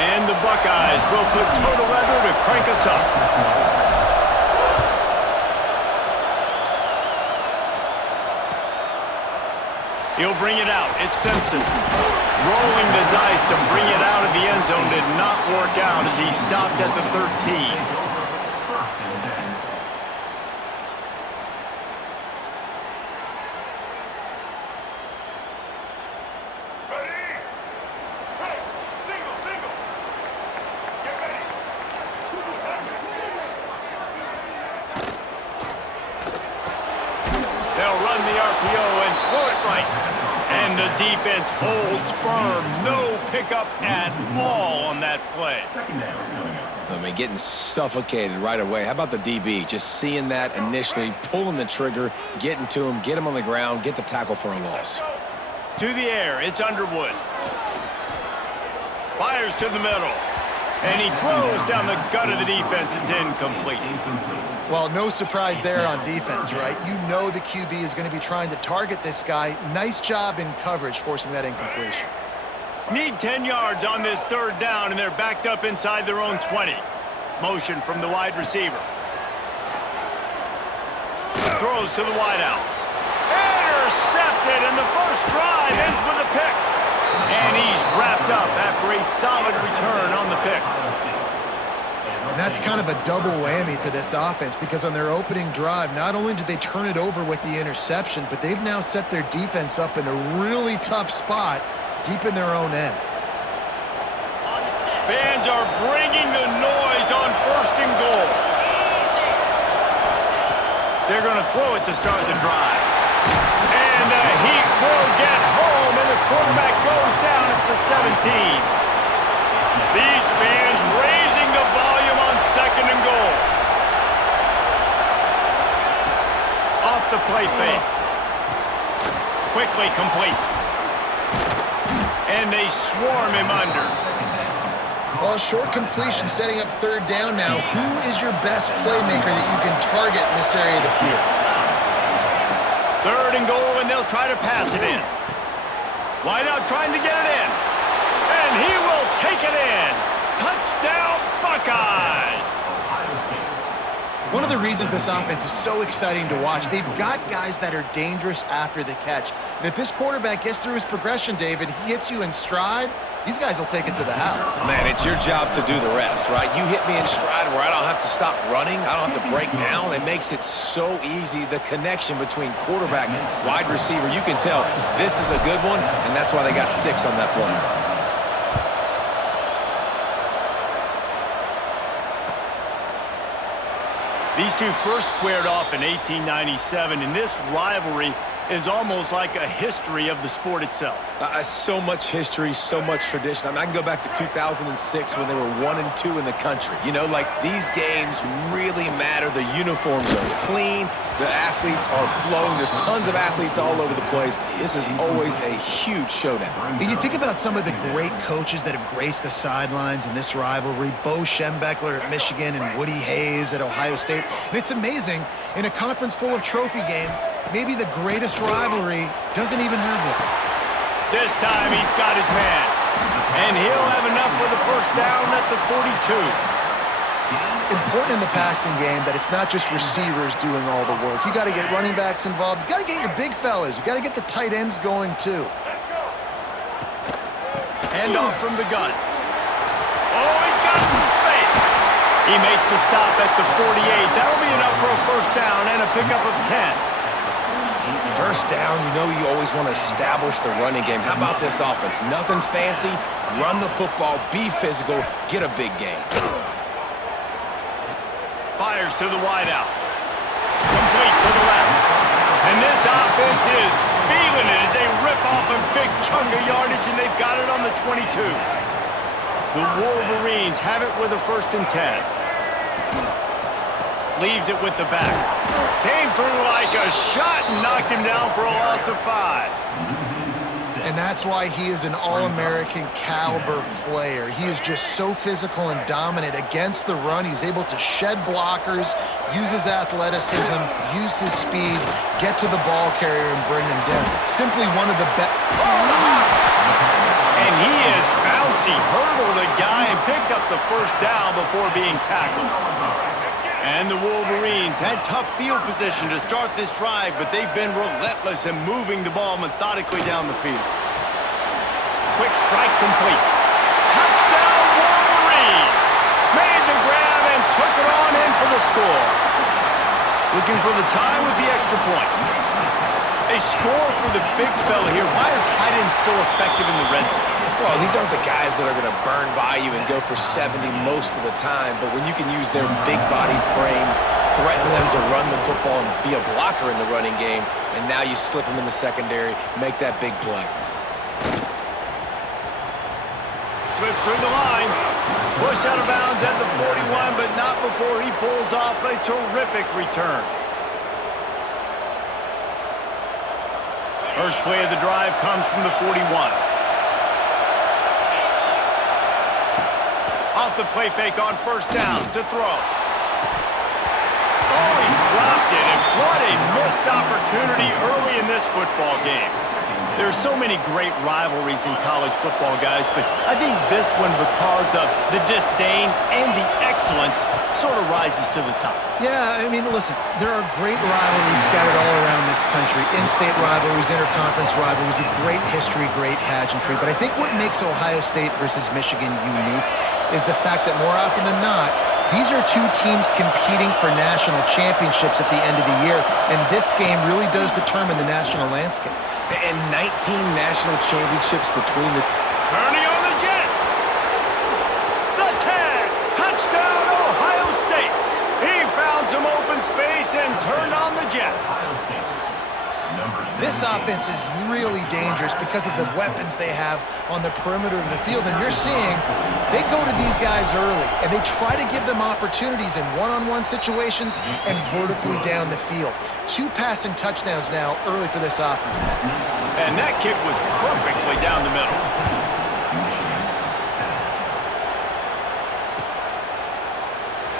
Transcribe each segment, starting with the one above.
And the Buckeyes will put total leather to crank us up. He'll bring it out. It's Simpson. Rolling the dice to bring it out of the end zone did not work out as he stopped at the 13. They'll run the RPO and throw it right. And the defense holds firm. No pickup at all on that play. I mean, getting suffocated right away. How about the DB? Just seeing that initially, pulling the trigger, getting to him, get him on the ground, get the tackle for a loss. To the air, it's Underwood. Fires to the middle. And he throws down the gut of the defense. It's incomplete. Well, no surprise there on defense, right? You know the QB is going to be trying to target this guy. Nice job in coverage forcing that incompletion. Need 10 yards on this third down, and they're backed up inside their own 20. Motion from the wide receiver. Throws to the wideout. Intercepted, and the first drive ends with a pick. And he's wrapped up after a solid return on the pick. And that's kind of a double whammy for this offense because on their opening drive, not only did they turn it over with the interception, but they've now set their defense up in a really tough spot deep in their own end. Fans are bringing the noise on 1st and goal. They're going to throw it to start the drive. And the Heat will get home, and the quarterback goes down at the 17. These fans raising the volume on 2nd and goal. Off the play fake. Quickly complete. And they swarm him under. Well, short completion setting up 3rd down now. Who is your best playmaker that you can target in this area of the field? 3rd and goal, and they'll try to pass it in. Wideout trying to get it in. And he will take it in. Touchdown, Buckeyes! One of the reasons this offense is so exciting to watch, they've got guys that are dangerous after the catch. And if this quarterback gets through his progression, David, he hits you in stride, these guys will take it to the house. Man, it's your job to do the rest, right? You hit me in stride where I don't have to stop running. I don't have to break down. It makes it so easy. The connection between quarterback, wide receiver, you can tell this is a good one, and that's why they got 6 on that play. These two first squared off in 1897, and this rivalry is almost like a history of the sport itself. So much history, so much tradition. I mean, I can go back to 2006 when they were 1-2 in the country. You know, like, these games really matter. The uniforms are clean. The athletes are flowing. There's tons of athletes all over the place. This is always a huge showdown. And you think about some of the great coaches that have graced the sidelines in this rivalry. Bo Schembechler at Michigan and Woody Hayes at Ohio State. And it's amazing, in a conference full of trophy games, maybe the greatest rivalry doesn't even have one. This time he's got his man. And he'll have enough for the first down at the 42. Important in the passing game that it's not just receivers doing all the work. You got to get running backs involved. You got to get your big fellas. You got to get the tight ends going too. Hand off from the gun. Oh, he's got some space. He makes the stop at the 48. That'll be enough for a first down and a pickup of 10. First down, you know you always want to establish the running game. How about this offense? Nothing fancy. Run the football, be physical, get a big gain. Fires to the wideout. Complete to the left. And this offense is feeling it as they rip off a big chunk of yardage, and they've got it on the 22. The Wolverines have it with a 1st and 10. Leaves it with the back. Came through like a shot and knocked him down for a loss of 5. And that's why he is an All-American caliber player. He is just so physical and dominant against the run. He's able to shed blockers, use his athleticism, use his speed, get to the ball carrier and bring him down. Simply one of the best. And he is bouncy, hurdled a guy and the first down before being tackled. And the Wolverines had tough field position to start this drive, but they've been relentless in moving the ball methodically down the field. Quick strike complete. Touchdown Wolverines! Made the grab and took it on in for the score. Looking for the tie with the extra point. A score for the big fella here. Why are tight ends so effective in the red zone? Well, these aren't the guys that are going to burn by you and go for 70 most of the time, but when you can use their big-bodied frames, threaten them to run the football and be a blocker in the running game, and now you slip them in the secondary, make that big play. Slips through the line. Pushed out of bounds at the 41, but not before he pulls off a terrific return. First play of the drive comes from the 41. Off the play fake on first down to throw. Oh, he dropped it, and what a missed opportunity early in this football game. There's so many great rivalries in college football, guys, but I think this one, because of the disdain and the excellence, sort of rises to the top. Yeah, I mean, listen, there are great rivalries scattered all around this country. In-state rivalries, interconference rivalries, a great history, great pageantry. But I think what makes Ohio State versus Michigan unique is the fact that more often than not, these are two teams competing for national championships at the end of the year, and this game really does determine the national landscape. And 19 national championships between the... Turning on the Jets. The tag. Touchdown, Ohio State. He found some open space and turned on the Jets. This offense is really dangerous because of the weapons they have on the perimeter of the field. And you're seeing they go to these guys early, and they try to give them opportunities in one-on-one situations and vertically down the field. 2 passing touchdowns now early for this offense. And that kick was perfectly down the middle.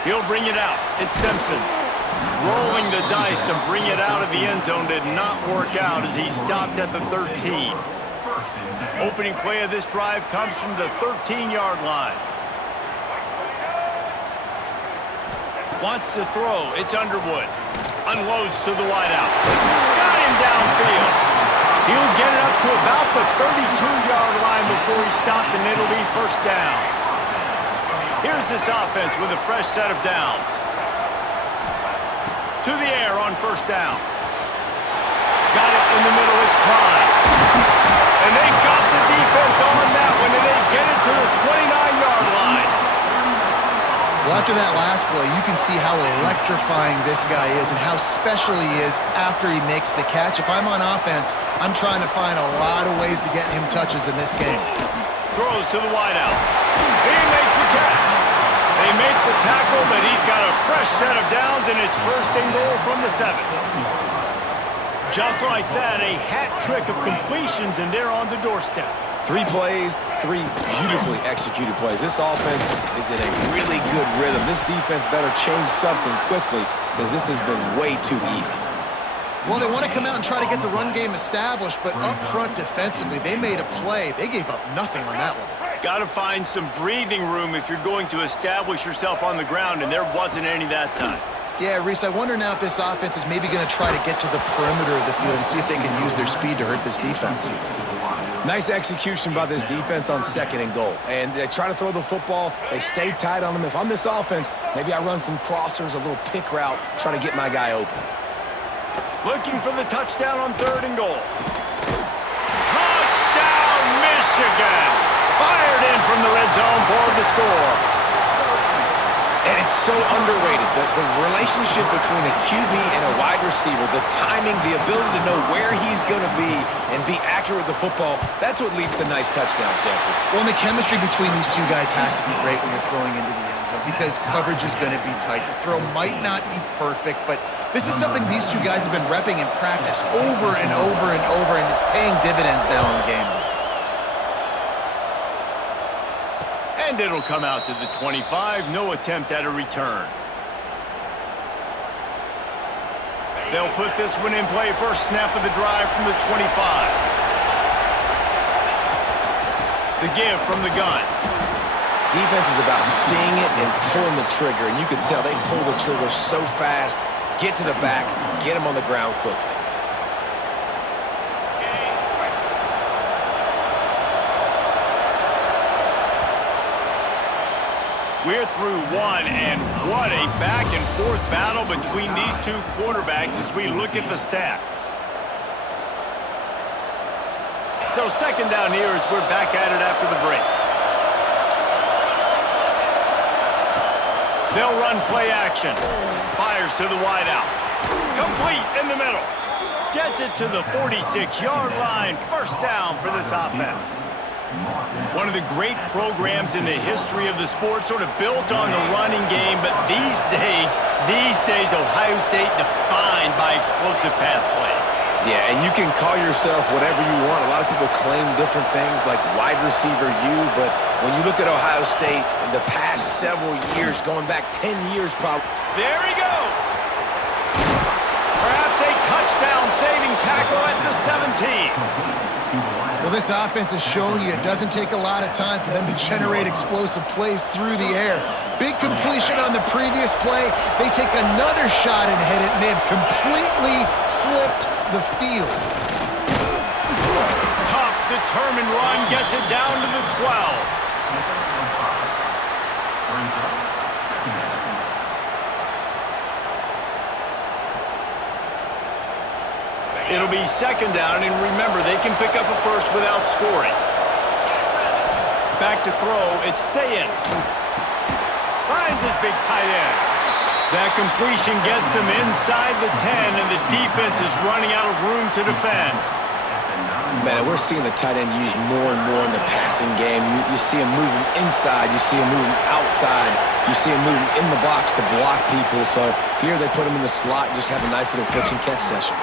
He'll bring it out. It's Simpson. Rolling the dice to bring it out of the end zone did not work out as he stopped at the 13. Opening play of this drive comes from the 13-yard line. Wants to throw. It's Underwood. Unloads to the wideout. Got him downfield. He'll get it up to about the 32-yard line before he stopped, and it'll be first down. Here's this offense with a fresh set of downs. To the air on first down. Got it in the middle, it's Klein. And they got the defense on that one, and they get it to the 29-yard line. Well, after that last play, you can see how electrifying this guy is and how special he is after he makes the catch. If I'm on offense, I'm trying to find a lot of ways to get him touches in this game. Throws to the wideout. He makes the catch. They make the tackle, but he's got a fresh set of downs, and it's first and goal from the 7. Just like that, a hat trick of completions, and they're on the doorstep. 3 plays, 3 beautifully executed plays. This offense is in a really good rhythm. This defense better change something quickly because this has been way too easy. Well, they want to come out and try to get the run game established, but up front defensively, they made a play. They gave up nothing on that one. Got to find some breathing room if you're going to establish yourself on the ground, and there wasn't any that time. Yeah, Reese, I wonder now if this offense is maybe going to try to get to the perimeter of the field and see if they can use their speed to hurt this defense. Nice execution by this defense on 2nd and goal. And they try to throw the football. They stay tight on them. If I'm this offense, maybe I run some crossers, a little pick route, try to get my guy open. Looking for the touchdown on 3rd and goal. Touchdown, Michigan! Fired in from the red zone for the score. And it's so underrated. The relationship between a QB and a wide receiver, the timing, the ability to know where he's going to be and be accurate with the football, that's what leads to nice touchdowns, Jesse. Well, and the chemistry between these two guys has to be great when you're throwing into the end zone because coverage is going to be tight. The throw might not be perfect, but this is something these two guys have been repping in practice over and over and over, and it's paying dividends now in game. And it'll come out to the 25. No attempt at a return. They'll put this one in play. First snap of the drive from the 25. The give from the gun. Defense is about seeing it and pulling the trigger, and you can tell they pull the trigger so fast, get to the back, get them on the ground quickly. We're through one, and what a back-and-forth battle between these two quarterbacks as we look at the stats. So second down here as we're back at it after the break. They'll run play action. Fires to the wideout. Complete in the middle. Gets it to the 46-yard line. First down for this offense. One of the great programs in the history of the sport, sort of built on the running game, but these days, Ohio State defined by explosive pass plays. Yeah, and you can call yourself whatever you want. A lot of people claim different things like wide receiver U, but when you look at Ohio State in the past several years, going back 10 years probably. There he goes. Perhaps a touchdown-saving tackle at the 17. Well, this offense has shown you it doesn't take a lot of time for them to generate explosive plays through the air. Big completion on the previous play. They take another shot and hit it, and they've completely flipped the field. Tough, determined run gets it down to the 12. It'll be second down, and remember, they can pick up a first without scoring. Back to throw, it's Sayin. Finds his big tight end. That completion gets them inside the 10, and the defense is running out of room to defend. Man, we're seeing the tight end used more and more in the passing game. You see him moving inside. You see him moving outside. You see him moving in the box to block people. So here they put him in the slot and just have a nice little pitch and catch session.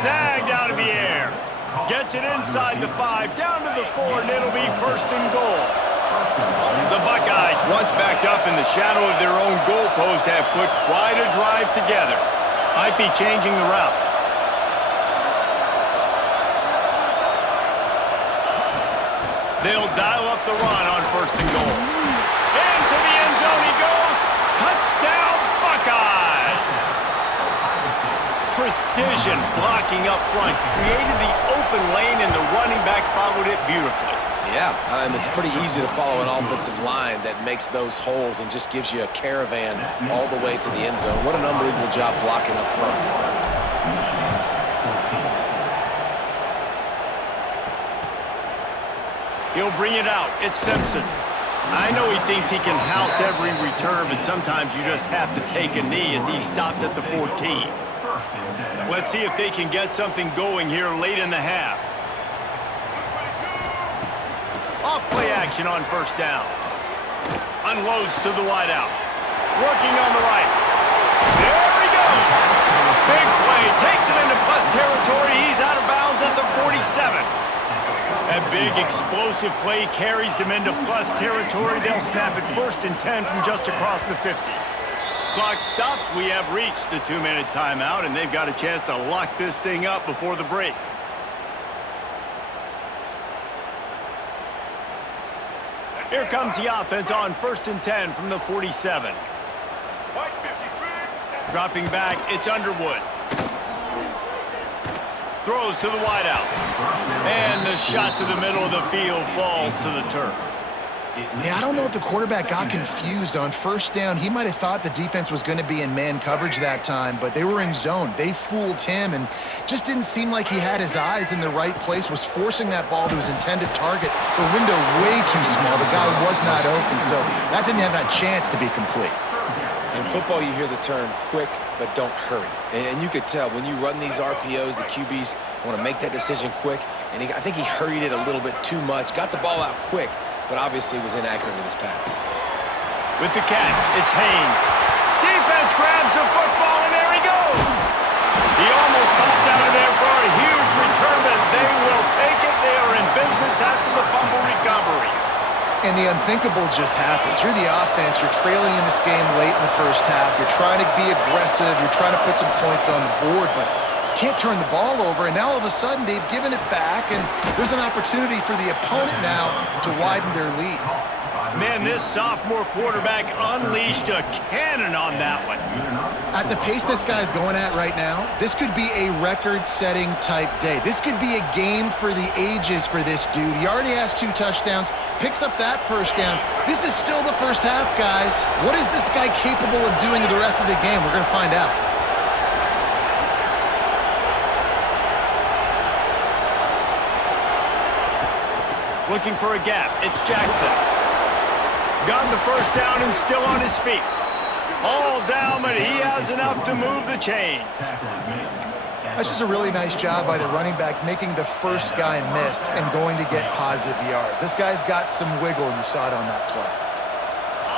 Snagged out of the air. Gets it inside the 5, down to the 4, and it'll be first and goal. The Buckeyes, once backed up in the shadow of their own goalpost, have put quite a drive together. Might be changing the route. They'll dial up the run on first and goal. Into the end zone he goes. Touchdown, Buckeyes! Precision blocking up front created the open lane, and the running back followed it beautifully. Yeah, it's pretty easy to follow an offensive line that makes those holes and just gives you a caravan all the way to the end zone. What an unbelievable job blocking up front. He'll bring it out. It's Simpson. I know he thinks he can house every return, but sometimes you just have to take a knee as he stopped at the 14. Let's see if they can get something going here late in the half. Off play action on first down. Unloads to the wideout. Working on the right. There he goes. Big play. Takes him into plus territory. He's out of bounds at the 47. That big explosive play carries them into plus territory. They'll snap it first and 10 from just across the 50. Clock stops. We have reached the 2-minute timeout, and they've got a chance to lock this thing up before the break. Here comes the offense on first and 10 from the 47. Dropping back, it's Underwood. Throws to the wideout. And the shot to the middle of the field falls to the turf. Yeah, I don't know if the quarterback got confused on first down. He might have thought the defense was going to be in man coverage that time, but they were in zone. They fooled him and just didn't seem like he had his eyes in the right place, was forcing that ball to his intended target. The window way too small. The guy was not open, so that didn't have that chance to be complete. In football, you hear the term quick, but don't hurry. And you could tell when you run these RPOs, the QBs want to make that decision quick, and I think he hurried it a little bit too much, got the ball out quick, but obviously was inaccurate in his pass. With the catch, it's Haynes. Defense grabs the football, and there he goes. He almost popped out of there for a huge return, but they will take it. They are in business after the fumble recovery. And the unthinkable just happens. You're the offense. You're trailing in this game late in the first half. You're trying to be aggressive. You're trying to put some points on the board, but can't turn the ball over, and now all of a sudden they've given it back, and there's an opportunity for the opponent now to widen their lead. Man, this sophomore quarterback unleashed a cannon on that one. At the pace this guy's going at right now, this could be a record-setting type day. This could be a game for the ages for this dude. He already has 2 touchdowns, picks up that first down. This is still the first half, guys. What is this guy capable of doing the rest of the game? We're going to find out. Looking for a gap. It's Jackson. Got the first down and still on his feet. All down, but he has enough to move the chains. That's just a really nice job by the running back, making the first guy miss and going to get positive yards. This guy's got some wiggle, and you saw it on that play.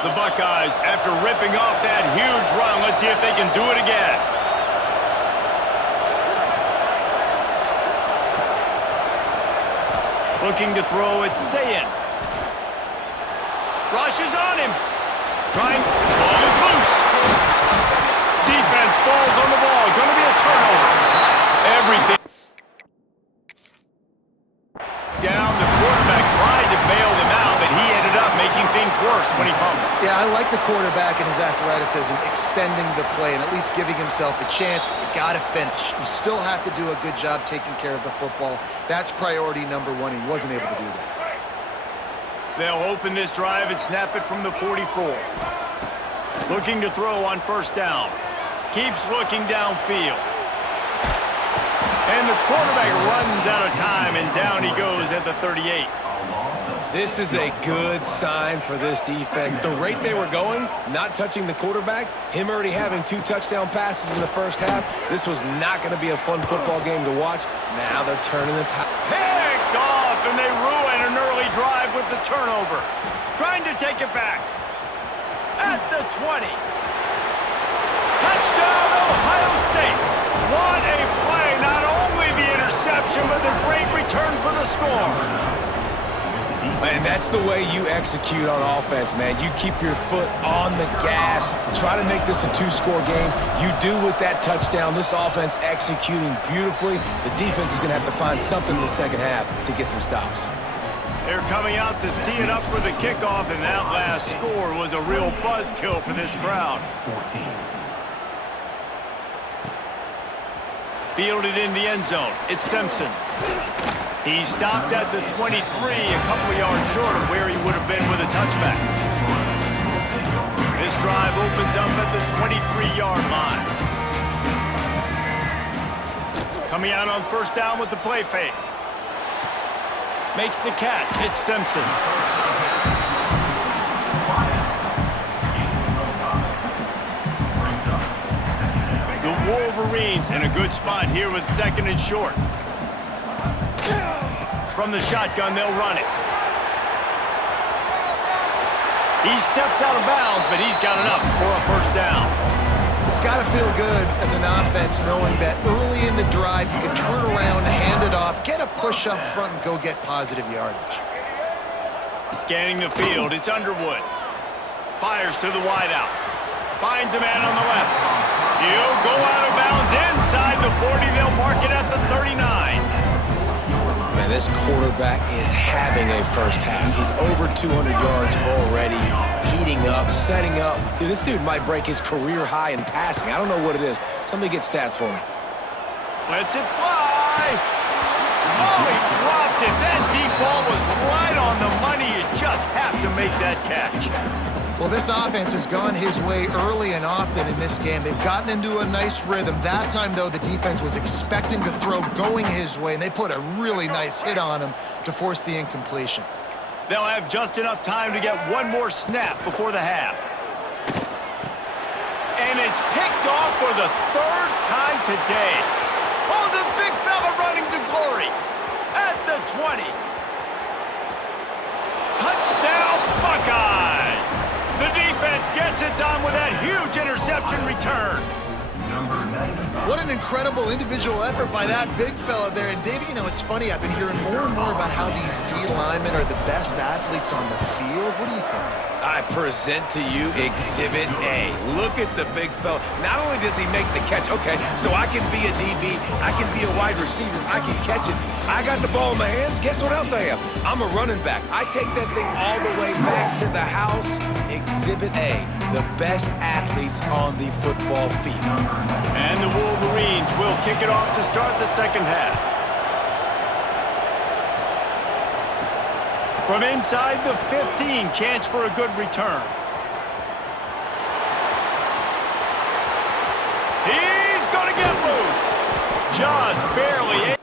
The Buckeyes, after ripping off that huge run, let's see if they can do it again. Looking to throw, it's Sayin. Rushes on him. Trying, ball is loose. Defense falls on the ball. Going to be a turnover. Everything down. The quarterback tried to bail them out, but he ended up making things worse when he fumbled. Yeah, I like the quarterback and his athleticism, extending the play and at least giving himself a chance, but you got to finish. You still have to do a good job taking care of the football. That's priority number 1. He wasn't able to do that. They'll open this drive and snap it from the 44. Looking to throw on first down. Keeps looking downfield. And the quarterback runs out of time, and down he goes at the 38. This is a good sign for this defense. The rate they were going, not touching the quarterback, him already having 2 touchdown passes in the first half, this was not going to be a fun football game to watch. Now they're turning the tide. Picked off, and they ruin an early drive with the turnover. Trying to take it back. At the 20. Touchdown, Ohio State. What a play. Not only the interception, but the great return for the score. And that's the way you execute on offense, man. You keep your foot on the gas, try to make this a 2-score game. You do with that touchdown. This offense executing beautifully. The defense is going to have to find something in the second half to get some stops. They're coming out to tee it up for the kickoff, and that last score was a real buzzkill for this crowd. Fielded in the end zone. It's Simpson. He stopped at the 23, a couple of yards short of where he would have been with a touchback. This drive opens up at the 23-yard line. Coming out on first down with the play fake. Makes the catch. It's Simpson. The Wolverines in a good spot here with 2nd and short. From the shotgun, they'll run it. He steps out of bounds, but he's got enough for a first down. It's got to feel good as an offense knowing that early in the drive you can turn around, hand it off, get a push up front, and go get positive yardage. Scanning the field, it's Underwood. Fires to the wideout. Finds a man on the left. He'll go out of bounds inside the 40. They'll mark it at the 39. Man, this quarterback is having a first half. He's over 200 yards already, heating up, setting up. Dude, this dude might break his career high in passing. I don't know what it is. Somebody get stats for me. Lets it fly. Oh, he dropped it. That deep ball was right on the money. You just have to make that catch. Well, this offense has gone his way early and often in this game. They've gotten into a nice rhythm. That time, though, the defense was expecting the throw going his way, and they put a really nice hit on him to force the incompletion. They'll have just enough time to get one more snap before the half. And it's picked off for the 3rd time today. Oh, the big fella running to glory at the 20. Touchdown, Buckeyes! The defense gets it done with that huge interception return. What an incredible individual effort by that big fella there. And, Davey, you know, it's funny. I've been hearing more and more about how these D linemen are the best athletes on the field. What do you think? I present to you Exhibit A. Look at the big fella. Not only does he make the catch, okay, so I can be a DB, I can be a wide receiver, I can catch it. I got the ball in my hands, guess what else I am? I'm a running back. I take that thing all the way back to the house. Exhibit A, the best athletes on the football field. And the Wolverines will kick it off to start the second half. From inside the 15, chance for a good return. He's going to get loose. Just barely.